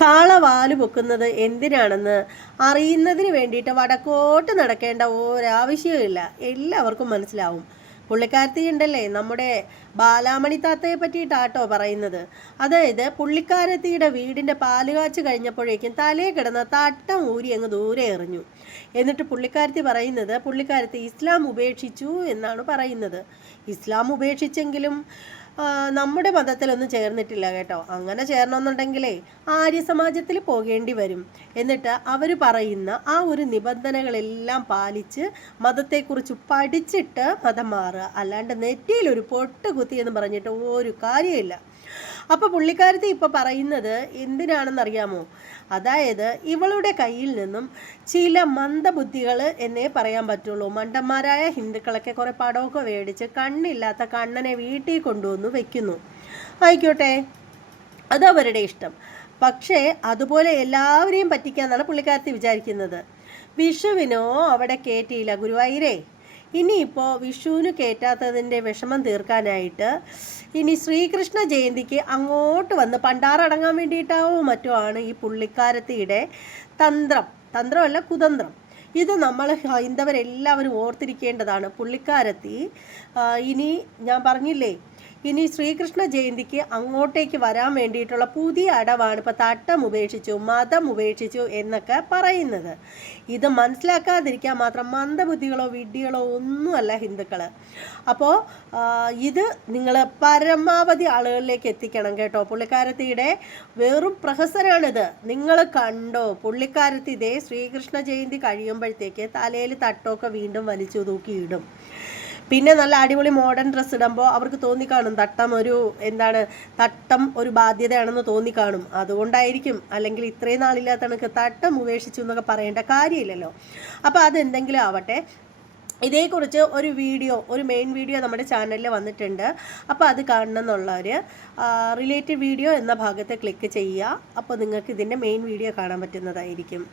കാളവാല് പൊക്കുന്നത് എന്തിനാണെന്ന് അറിയുന്നതിന് വേണ്ടിയിട്ട് വടക്കോട്ട് നടക്കേണ്ട ഒരാവശ്യമില്ല, എല്ലാവർക്കും മനസ്സിലാവും. പുള്ളിക്കാരത്തി ഉണ്ടല്ലേ, നമ്മുടെ ബാലാമണി താത്തയെ പറ്റിയിട്ടാട്ടോ പറയുന്നത്. അതായത് പുള്ളിക്കാരത്തിയുടെ വീടിൻ്റെ പാലുകാച്ച് കഴിഞ്ഞപ്പോഴേക്കും തലേ കിടന്ന തട്ടം ഊരി അങ്ങ് ദൂരെ എറിഞ്ഞു. എന്നിട്ട് പുള്ളിക്കാരത്തി പറയുന്നത് പുള്ളിക്കാരത്തി ഇസ്ലാം ഉപേക്ഷിച്ചു എന്നാണ് പറയുന്നത്. ഇസ്ലാം ഉപേക്ഷിച്ചെങ്കിലും നമ്മുടെ മതത്തിലൊന്നും ചേർന്നിട്ടില്ല കേട്ടോ. അങ്ങനെ ചേരണമെന്നുണ്ടെങ്കിലേ ആര്യസമാജത്തിൽ പോകേണ്ടി വരും. എന്നിട്ട് അവർ പറയുന്ന ആ ഒരു നിബന്ധനകളെല്ലാം പാലിച്ച് മതത്തെക്കുറിച്ച് പഠിച്ചിട്ട് മതം മാറുക, അല്ലാണ്ട് നെറ്റിയിലൊരു പൊട്ട് കുത്തിയെന്ന് പറഞ്ഞിട്ട് ഒരു കാര്യമില്ല. അപ്പോൾ പുള്ളിക്കാരത്തി ഇപ്പോൾ പറയുന്നത് എന്തിനാണെന്നറിയാമോ? അതായത് ഇവളുടെ കയ്യിൽ നിന്നും ചില മന്ദബുദ്ധികൾ എന്നേ പറയാൻ പറ്റുള്ളൂ. മണ്ടന്മാരായ ഹിന്ദുക്കളൊക്കെ കുറേ പടമൊക്കെ മേടിച്ച് കണ്ണില്ലാത്ത കണ്ണനെ വീട്ടിൽ കൊണ്ടുവന്ന് വെക്കുന്നു. ആയിക്കോട്ടെ, അതവരുടെ ഇഷ്ടം. പക്ഷേ അതുപോലെ എല്ലാവരെയും പറ്റിക്കാന്നാണ് പുള്ളിക്കാരത്തി വിചാരിക്കുന്നത്. വിഷുവിനോ അവിടെ കയറ്റിയില്ല ഗുരുവായൂരേ. ഇനിയിപ്പോൾ വിഷുവിന് കയറ്റാത്തതിൻ്റെ വിഷമം തീർക്കാനായിട്ട് ഇനി ശ്രീകൃഷ്ണ ജയന്തിക്ക് അങ്ങോട്ട് വന്ന് പണ്ടാറടങ്ങാൻ വേണ്ടിയിട്ടാവും മറ്റോ ആണ് ഈ പുള്ളിക്കാരത്തിയുടെ തന്ത്രമല്ല കുതന്ത്രം. ഇത് നമ്മൾ ഹൈന്ദവരെല്ലാവരും ഓർത്തിരിക്കേണ്ടതാണ്. പുള്ളിക്കാരത്തി ഇനി ഞാൻ പറഞ്ഞില്ലേ, ഇനി ശ്രീകൃഷ്ണ ജയന്തിക്ക് അങ്ങോട്ടേക്ക് വരാൻ വേണ്ടിയിട്ടുള്ള പുതിയ അടവാണ് ഇപ്പോൾ തട്ടം ഉപേക്ഷിച്ചു, മതം ഉപേക്ഷിച്ചു എന്നൊക്കെ പറയുന്നത്. ഇത് മനസ്സിലാക്കാതിരിക്കാൻ മാത്രം മന്ദബുദ്ധികളോ വിഡ്ഢികളോ ഒന്നുമല്ല ഹിന്ദുക്കൾ. അപ്പോൾ ഇത് നിങ്ങൾ പരമാവധി ആളുകളിലേക്ക് എത്തിക്കണം കേട്ടോ. പുള്ളിക്കാരത്തിയുടെ വെറും പ്രഹസനാണിത്. നിങ്ങൾ കണ്ടോ, പുള്ളിക്കാരത്തി ഇതേ ശ്രീകൃഷ്ണ ജയന്തി കഴിയുമ്പോഴത്തേക്ക് തലയിൽ തട്ടമൊക്കെ വീണ്ടും വലിച്ചു തൂക്കിയിടും. പിന്നെ നല്ല അടിപൊളി മോഡേൺ ഡ്രസ്സ് ഇടുമ്പോൾ അവർക്ക് തോന്നിക്കാണും തട്ടം ഒരു ബാധ്യതയാണെന്ന് തോന്നിക്കാണും. അതുകൊണ്ടായിരിക്കും. അല്ലെങ്കിൽ ഇത്രയും നാളില്ലാത്ത കണക്ക് തട്ടം ഉപേക്ഷിച്ചു എന്നൊക്കെ പറയേണ്ട കാര്യമില്ലല്ലോ. അപ്പോൾ അതെന്തെങ്കിലും ആവട്ടെ. ഇതേക്കുറിച്ച് ഒരു മെയിൻ വീഡിയോ നമ്മുടെ ചാനലിൽ വന്നിട്ടുണ്ട്. അപ്പോൾ അത് കാണണം എന്നുള്ളവർ റിലേറ്റഡ് വീഡിയോ എന്ന ഭാഗത്ത് ക്ലിക്ക് ചെയ്യുക. അപ്പോൾ നിങ്ങൾക്ക് ഇതിൻ്റെ മെയിൻ വീഡിയോ കാണാൻ പറ്റുന്നതായിരിക്കും.